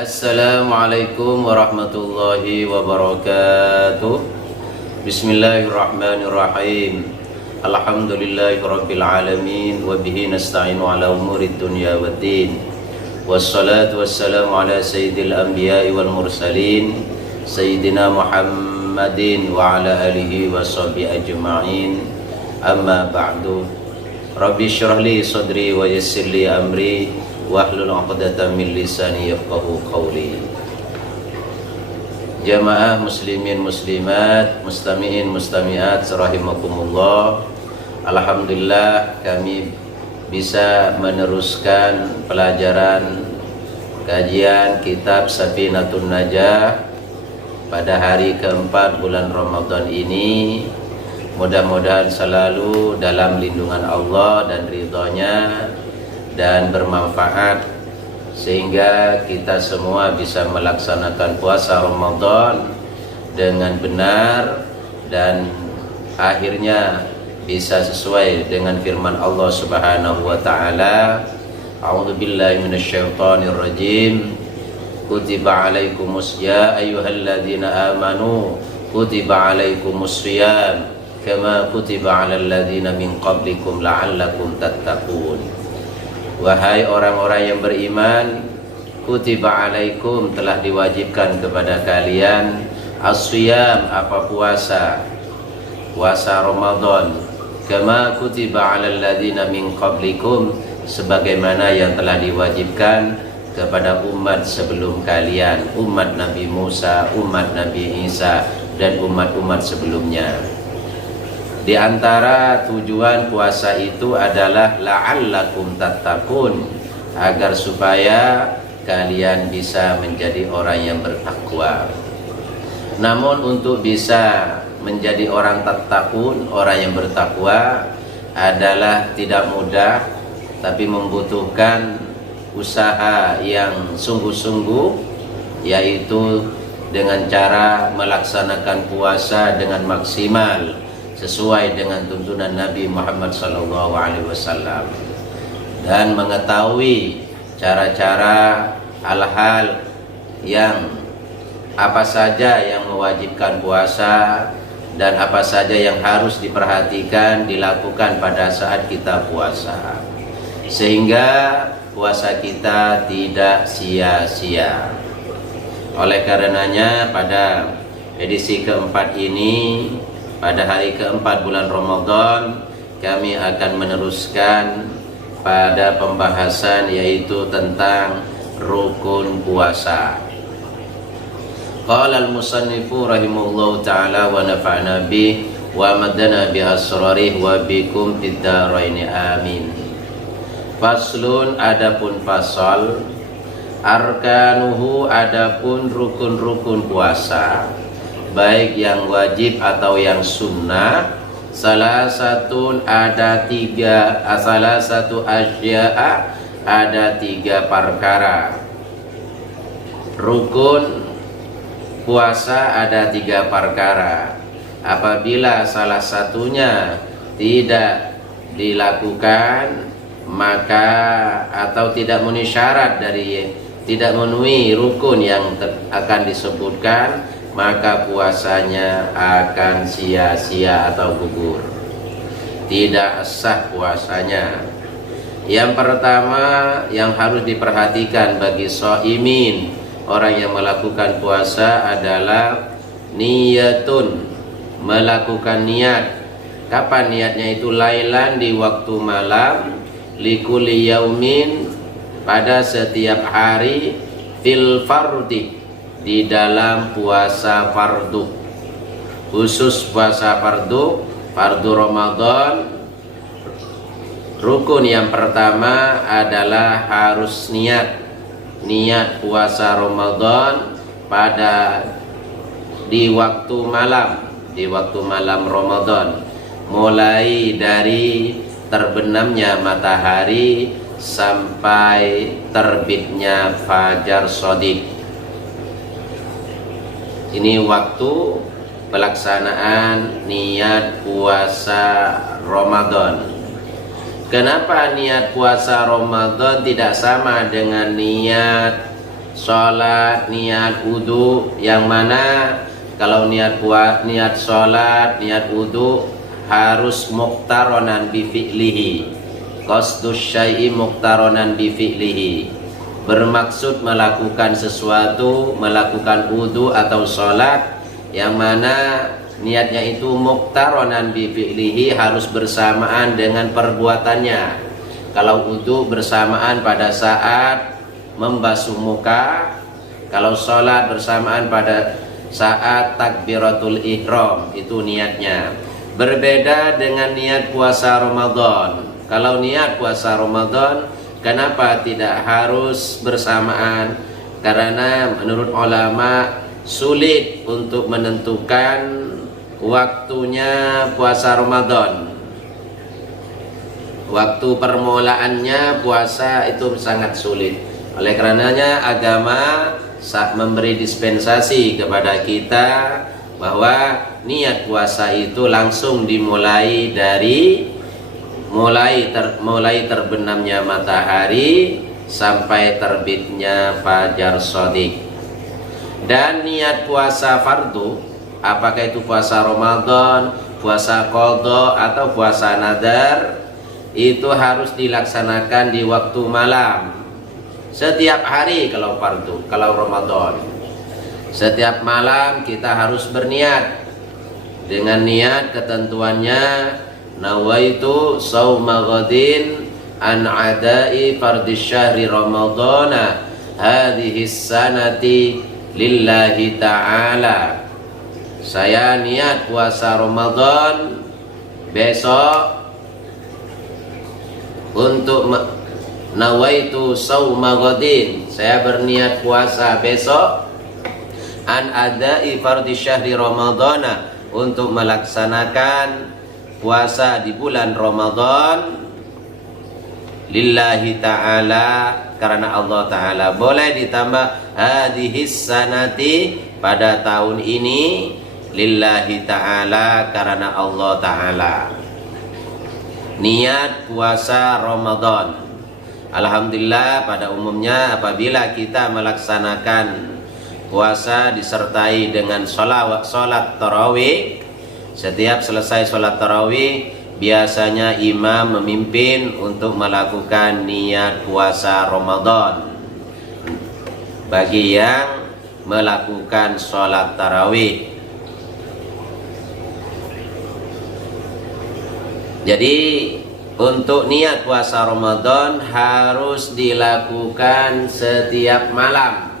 Assalamualaikum warahmatullahi wabarakatuh. Bismillahirrahmanirrahim. Alhamdulillahirabbil alamin wa bihi nasta'inu ala umurid dunya waddin. Wassalatu wassalamu ala sayyidil anbiya'i wal mursalin sayyidina Muhammadin wa ala alihi wa sahbihi ajma'in. Amma ba'du. Rabbi shrah li sadri wa yassir li amri wahlul 'uqdatam min lisani yafqahu qawli. Jamaah muslimin muslimat, mustami'in mustami'at rahimakumullah. Alhamdulillah kami bisa meneruskan pelajaran kajian kitab Safinatun Najah pada hari keempat bulan Ramadan ini. Mudah-mudahan selalu dalam lindungan Allah dan ridhonya dan bermanfaat sehingga kita semua bisa melaksanakan puasa Ramadan dengan benar dan akhirnya bisa sesuai dengan firman Allah Subhanahu wa taala. A'udzubillahi minasyaitonir rajim. Kutiba alaikumus ya ayyuhalladzina amanu kutiba alaikumus shiyam kama kutiba alal ladzina min qablikum la'allakum tattaqun. Wahai orang-orang yang beriman, kutiba alaikum, telah diwajibkan kepada kalian as-shiyam, apa puasa Ramadan, kama kutiba alal ladzina min qablikum, sebagaimana yang telah diwajibkan kepada umat sebelum kalian, umat Nabi Musa, umat Nabi Isa, dan umat-umat sebelumnya. Di antara tujuan puasa itu adalah la'allakum tattaqun, agar supaya kalian bisa menjadi orang yang bertakwa. Namun untuk bisa menjadi orang tattaqun, orang yang bertakwa adalah tidak mudah, tapi membutuhkan usaha yang sungguh-sungguh, yaitu dengan cara melaksanakan puasa dengan maksimal sesuai dengan tuntunan Nabi Muhammad SAW dan mengetahui cara-cara hal-hal yang apa saja yang mewajibkan puasa dan apa saja yang harus diperhatikan dilakukan pada saat kita puasa, sehingga puasa kita tidak sia-sia. Oleh karenanya pada edisi keempat ini, pada hari keempat bulan Ramadan, kami akan meneruskan pada pembahasan yaitu tentang rukun puasa. Qala al-musannifu rahimahullahu ta'ala wa nafa'na bih wa madana bi asrarih wa bikum fid dharaini amin. Faslun, adapun fasal, arkanuhu, adapun rukun-rukun puasa, baik yang wajib atau yang sunnah. Salah satu asya'a, ada tiga perkara. Rukun puasa ada tiga perkara. Apabila salah satunya tidak dilakukan, maka atau tidak memenuhi syarat dari tidak memenuhi rukun yang akan disebutkan, maka puasanya akan sia-sia atau gugur, tidak sah puasanya. Yang pertama yang harus diperhatikan bagi shaimin, orang yang melakukan puasa, adalah niyatun, melakukan niat. Kapan niatnya itu? Lailan, di waktu malam, likulli yaumin, pada setiap hari, fil fardi, di dalam puasa fardu, khusus puasa fardu Ramadan. Rukun yang pertama adalah harus niat puasa Ramadan di waktu malam Ramadan, mulai dari terbenamnya matahari sampai terbitnya fajar shadiq. Ini waktu pelaksanaan niat puasa Ramadan. Kenapa niat puasa Ramadan tidak sama dengan niat sholat, niat wudu, yang mana kalau niat sholat, niat wudu harus muqtaronan bi fi'lihi. Qasdus syai'i muqtaronan bi fi'lihi, bermaksud melakukan sesuatu, melakukan wudu atau sholat, yang mana niatnya itu muqtaronan bi fi'lihi, harus bersamaan dengan perbuatannya. Kalau wudu bersamaan pada saat membasuh muka, kalau sholat bersamaan pada saat takbiratul ihram, itu niatnya. Berbeda dengan niat puasa Ramadan. Kalau niat puasa Ramadan, kenapa tidak harus bersamaan? Karena menurut ulama sulit untuk menentukan waktunya puasa Ramadan. Waktu permulaannya puasa itu sangat sulit. Oleh karenanya agama memberi dispensasi kepada kita bahwa niat puasa itu langsung dimulai dari mulai terbenamnya matahari sampai terbitnya fajar shadiq. Dan niat puasa fardu, apakah itu puasa Ramadan, puasa qadha atau puasa nadar, itu harus dilaksanakan di waktu malam. Setiap hari kalau fardu, kalau Ramadan, setiap malam kita harus berniat dengan niat ketentuannya, nawaitu shauma ghadin an adai fardhi syahri ramadhana hadhihi sanati lillahi ta'ala. Saya niat puasa Ramadan besok untuk nawaitu shauma ghadin, saya berniat puasa besok an adai fardhi syahri ramadhana, untuk melaksanakan puasa di bulan Ramadan lillahi ta'ala, karena Allah ta'ala. Boleh ditambah hadhis sanati, pada tahun ini, lillahi ta'ala, karena Allah ta'ala. Niat puasa Ramadan. Alhamdulillah, pada umumnya apabila kita melaksanakan puasa disertai dengan sholat tarawih, setiap selesai sholat tarawih biasanya imam memimpin untuk melakukan niat puasa Ramadan bagi yang melakukan sholat tarawih. Jadi untuk niat puasa Ramadan harus dilakukan setiap malam,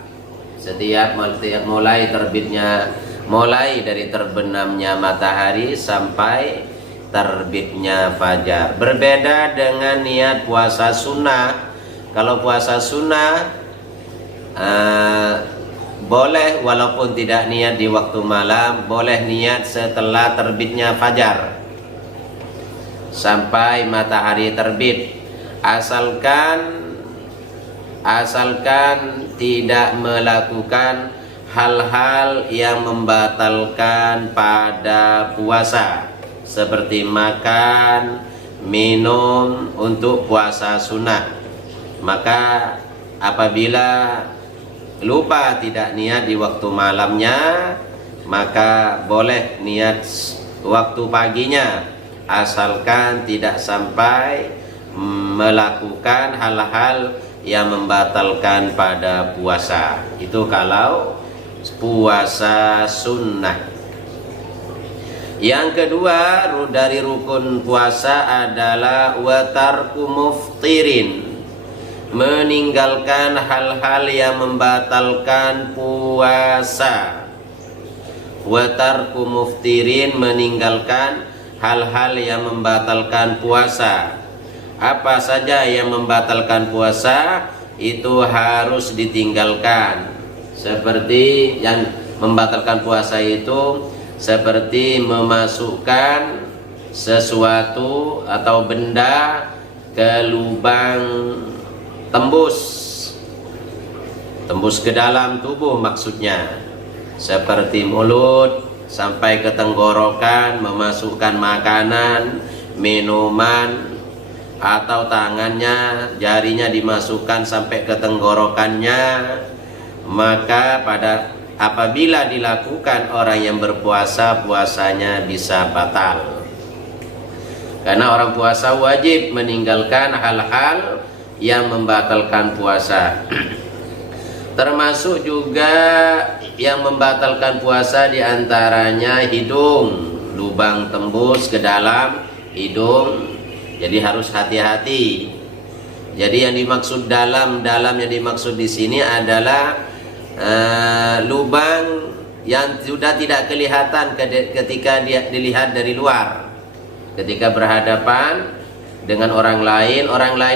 setiap mulai dari terbenamnya matahari sampai terbitnya fajar. Berbeda dengan niat puasa sunnah. Kalau puasa sunnah boleh walaupun tidak niat di waktu malam, boleh niat setelah terbitnya fajar sampai matahari terbit, asalkan tidak melakukan hal-hal yang membatalkan pada puasa, seperti makan, minum untuk puasa sunnah. Maka apabila lupa tidak niat di waktu malamnya, maka boleh niat waktu paginya, asalkan tidak sampai melakukan hal-hal yang membatalkan pada puasa. Itu kalau puasa sunnah. Yang kedua dari rukun puasa adalah watarku muftirin, meninggalkan hal-hal yang membatalkan puasa. Watarku muftirin, meninggalkan hal-hal yang membatalkan puasa. Apa saja yang membatalkan puasa itu harus ditinggalkan. Seperti yang membatalkan puasa itu seperti memasukkan sesuatu atau benda ke lubang tembus ke dalam tubuh, maksudnya seperti mulut sampai ke tenggorokan, memasukkan makanan, minuman, atau tangannya, jarinya dimasukkan sampai ke tenggorokannya, maka apabila dilakukan orang yang berpuasa, puasanya bisa batal. Karena orang puasa wajib meninggalkan hal-hal yang membatalkan puasa. Termasuk juga yang membatalkan puasa diantaranya hidung, lubang tembus ke dalam hidung. Jadi harus hati-hati. Jadi yang dimaksud dalam yang dimaksud di sini adalah lubang yang sudah tidak kelihatan ketika dia dilihat dari luar. Ketika berhadapan dengan orang lain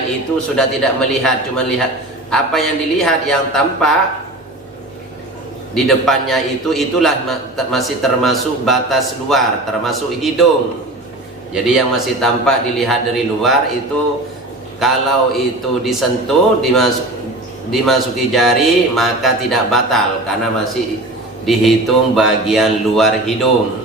itu sudah tidak melihat, cuma lihat apa yang dilihat, yang tampak di depannya itulah masih termasuk batas luar, termasuk hidung. Jadi yang masih tampak dilihat dari luar itu, kalau itu disentuh, dimasuki jari, maka tidak batal karena masih dihitung bagian luar hidung.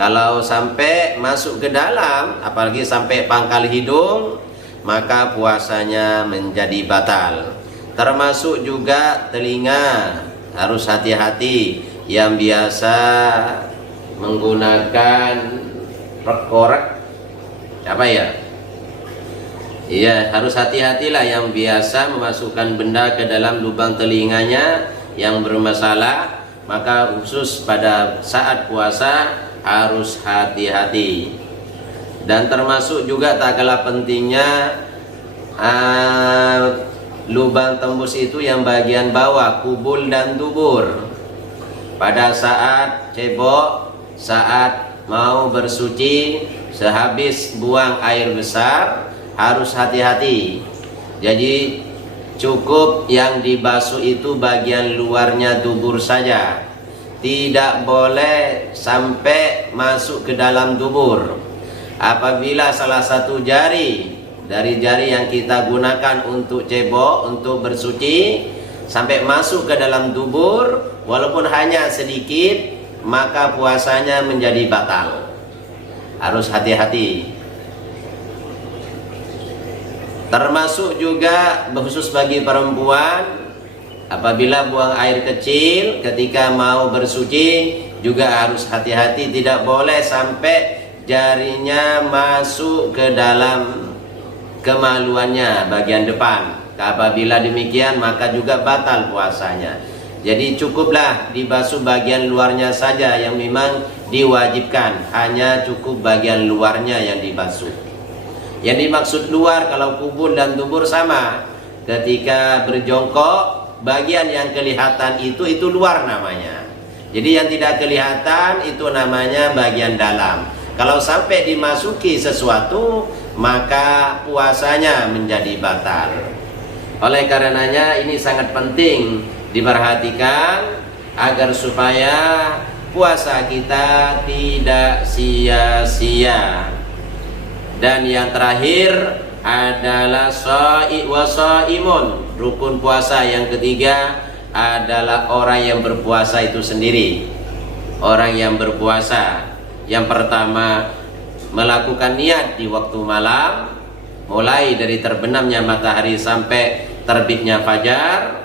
Kalau sampai masuk ke dalam, apalagi sampai pangkal hidung, maka puasanya menjadi batal. Termasuk juga telinga, harus hati-hati. Yang biasa menggunakan korek, apa ya? Iya, harus hati-hatilah yang biasa memasukkan benda ke dalam lubang telinganya yang bermasalah, maka khusus pada saat puasa harus hati-hati. Dan termasuk juga tak kalah pentingnya lubang tembus itu yang bagian bawah, kubul dan dubur. Pada saat cebok, saat mau bersuci, sehabis buang air besar, harus hati-hati. Jadi cukup yang dibasuh itu bagian luarnya dubur saja, tidak boleh sampai masuk ke dalam dubur. Apabila salah satu jari dari jari yang kita gunakan untuk cebok, untuk bersuci, sampai masuk ke dalam dubur, walaupun hanya sedikit, maka puasanya menjadi batal. Harus hati-hati. Termasuk juga khusus bagi perempuan, apabila buang air kecil ketika mau bersuci juga harus hati-hati, tidak boleh sampai jarinya masuk ke dalam kemaluannya bagian depan. Apabila demikian maka juga batal puasanya. Jadi cukuplah dibasuh bagian luarnya saja yang memang diwajibkan, hanya cukup bagian luarnya yang dibasuh. Yang dimaksud luar kalau kubur dan dubur sama. Ketika berjongkok, bagian yang kelihatan itu luar namanya. Jadi yang tidak kelihatan itu namanya bagian dalam. Kalau sampai dimasuki sesuatu, maka puasanya menjadi batal. Oleh karenanya ini sangat penting diperhatikan agar supaya puasa kita tidak sia-sia. Dan yang terakhir adalah shaimun, rukun puasa yang ketiga adalah orang yang berpuasa itu sendiri. Orang yang berpuasa yang pertama melakukan niat di waktu malam, mulai dari terbenamnya matahari sampai terbitnya fajar.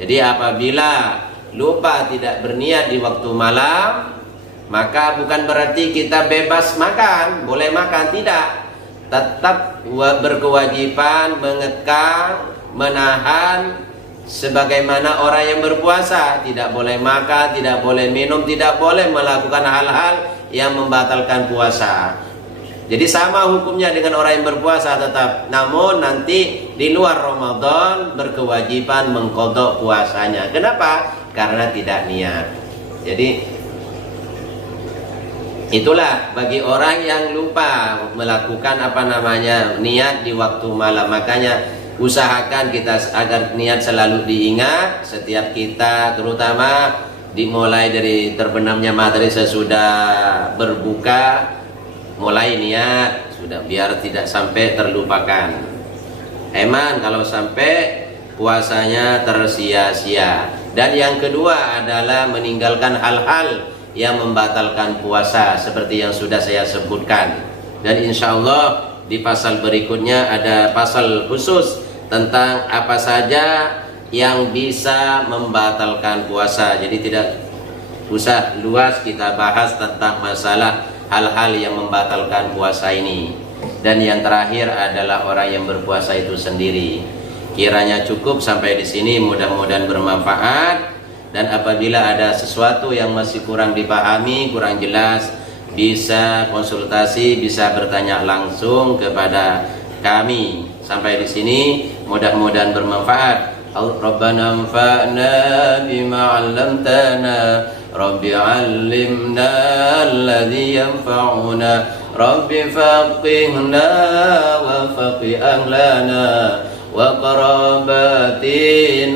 Jadi apabila lupa tidak berniat di waktu malam, maka bukan berarti kita bebas makan, boleh makan, tidak. Tetap berkewajiban mengekang, menahan sebagaimana orang yang berpuasa. Tidak boleh makan, tidak boleh minum, tidak boleh melakukan hal-hal yang membatalkan puasa. Jadi sama hukumnya dengan orang yang berpuasa tetap. Namun nanti di luar Ramadan berkewajiban mengqadha puasanya. Kenapa? Karena tidak niat. Jadi itulah bagi orang yang lupa melakukan niat di waktu malam. Makanya usahakan kita agar niat selalu diingat setiap kita, terutama dimulai dari terbenamnya matahari sesudah berbuka, mulai niat sudah, biar tidak sampai terlupakan. Eman kalau sampai puasanya tersia-sia. Dan yang kedua adalah meninggalkan hal-hal yang membatalkan puasa seperti yang sudah saya sebutkan. Dan insya Allah di pasal berikutnya ada pasal khusus tentang apa saja yang bisa membatalkan puasa. Jadi tidak usah luas kita bahas tentang masalah hal-hal yang membatalkan puasa ini. Dan yang terakhir adalah orang yang berpuasa itu sendiri. Kiranya cukup sampai di sini, mudah-mudahan bermanfaat. Dan apabila ada sesuatu yang masih kurang dipahami, kurang jelas, bisa konsultasi, bisa bertanya langsung kepada kami. Sampai di sini mudah-mudahan bermanfaat. Rabbana anfa'na bima 'allamtana, Rabbi 'allimna alladhi yanfa'una, Rabbi faqihna wa faqih ahlana wa qarabatin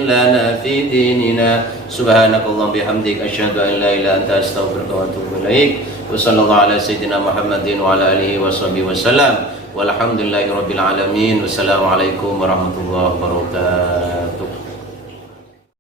lana fi dinina. Subhanakallahumma bihamdik asyhadu an la ilaha illa anta astaghfiruka wa atubu ilaik. Wa sallallahu ala sayyidina Muhammadin wa ala alihi washabihi wasallam. Walhamdulillahi rabbil alamin. Wassalamualaikum warahmatullahi wabarakatuh.